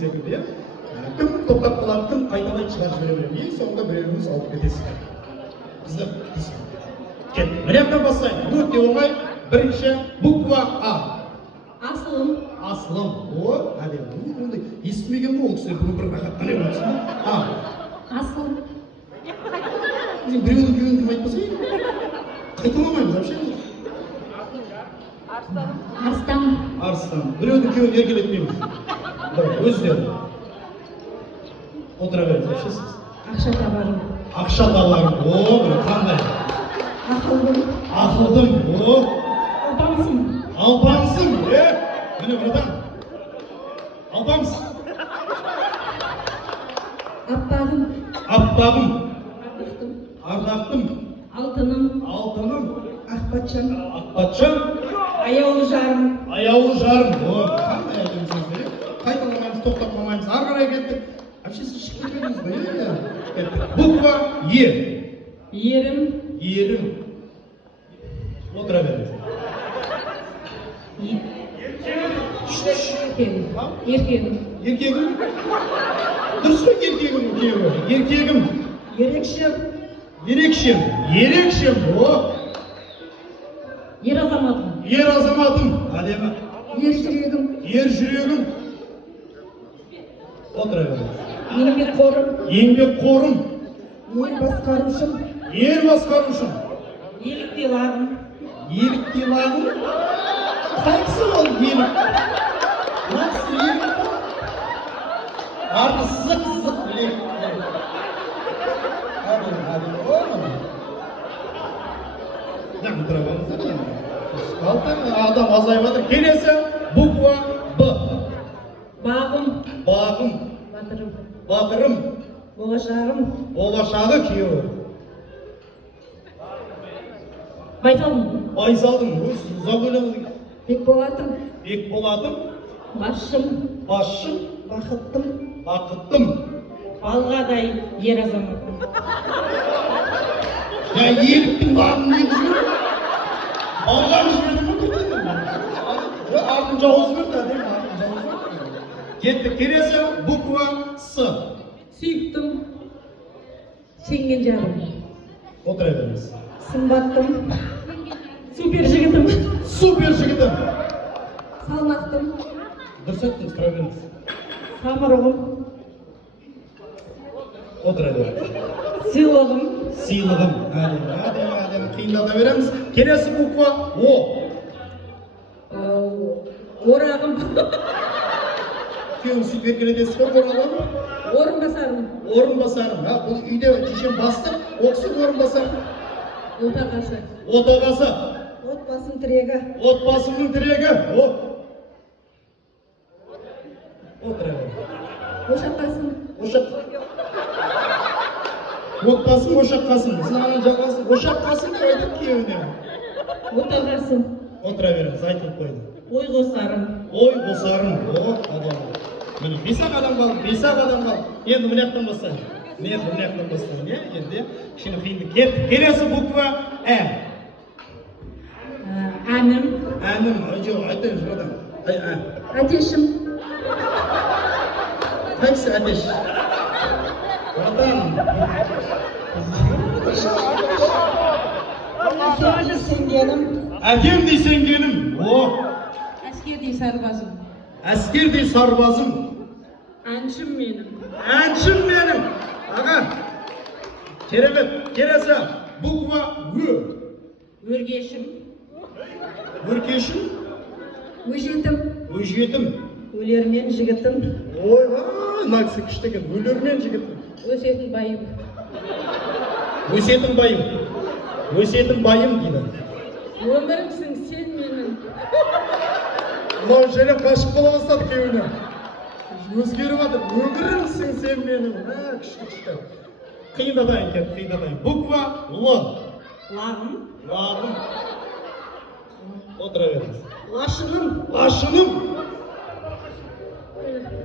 секілді, иә? Кім тоқтап қалады, кім қайталай шығарып жібере береді. Ең соңында біреуіңіз алып кетесіздер. Қыздар, кет. Міне жақтан бастайын. Өте оңай. Бірінші буква А. Асылым. Асылым. О, әдемі. Ондай естімеген бұл кісілер бүгін бір рахаттана берсін. А. Асыл. Сен біреудің күйеуін кім айтпаса, қайталамаймыз, вообще. Арыстан. Арыстан. Біреудің күйеуін еркелетпейміз. Өздері. Отыра беріңіз, вообще сіз. Ақша табарым. Ақша табарым. О, қандай? Ақылдым. Ақылдым. О. Алпамсың. Алпамсың. Міне братан. Алпамс. Аппағым. Аппағым. Ардақтым. Ардақтым. Алтыным. Алтыным. Ақпатшам. Ақпатшам. Аяулы жарым. Аяулы жарым. О, қандай әдемі сөздер. Қайталамаймыз, тоқтатмаймыз. Ары қарай кеттік. Вообще сіз шығып кетеміз бе? Буква Е. Ерім. Ерім. Отыра беріңіз. Еркегім. Еркегім. Дұрыс қой еркегім күйеуі. Еркегім. Ерекшем. Ерекшем. Ерекшем. О. Ер азаматым. Ер азаматым. Әдемі. Ер жүрегім. Ер жүрегім. Отыра беріңіз. Еңбекқорым. Еңбекқорым. Ел басқарушым. Ел басқарушым. Еліктелағым. Еліктелағым. Қайсысы ол елік? Нақсы елік па? Арды зық-зық білек. Әдім. Жаң тұра беріңіздер. Адам азайып жатыр. Келесі буква Б. Бағым. Бағым. Батырым. Батырым. Болашағым. Болашағы күйеуі. Байсалдым. Байсалдың. Ұзақ өлеңі. Бекболатым. Бекболатым. Басшым. Басшым. Бақыттым. Бақыттым. Балғадай ер азаматым. Еліктің бағын не жүріп? Балған жүріп ме? Артын жауыз берді, әдем артын жауыз берді. Кеттік, келесі буква С. Сүйіктім. Сенген жарым. Отыра беріңіз. Сымбаттым. Супер жігітім. Супер жігітім. Салмақтым. Дұрыс айттыңыз, тұра беріңіз. Самұрығым. Отыра беріңіз. Сыйлығым. Сыйлығым. Әдем. Қиындата береміз. Келесі буква О. Орағым. Күйеуің сөйтіп еркелетесіз бе, орағым? Орынбасарым. Орынбасарым. Бұл үйде шешем бастық, оқсын орынбасар. Отағасы. Отағасы. Отбасының тірегі. Отбасының тірегі. Отыра беріңіз. Ошаққасым. Отбасың ошаққасың. Сынағынан жалғасын. Ошаққасың деп айтып күйеуіне. Отағасым. Отыра беріңіз, айтылып қойды. Ой қосарым. Ой қосарым. Адам. Міне, бес-ақ адам қалды. Енді міне жақтан бастайын. Енді кішкене қиынды кетті. Келесі буква Ә. Әнім. Әнім. Жоқ, айтайын жұрдан. Әтешім. Қайсы әтеш? Братан. Әкем дейсенгенім. Әскердей сарбазым. Әскердей сарбазым. Әншім менім. Әншім менім. Аға. Керемет. Келесі буква Ө. Өргешім. Өркешім. Өжетім. Өжетім. Өлермен жігітім. Ойға, нақсы күшті екен. Өлермен жігітім. Өсетін байым. Өсетін байым дейді. Өмірімсің сен менің. Мынау және қашып бола бастады күйеуіне. Өзгеріп жатыр. Өмірімсің сен менің. Күшті. Қиындатайын. Буква Л. Лағым. Отыра беріңіз. Лашыным. Лашыным.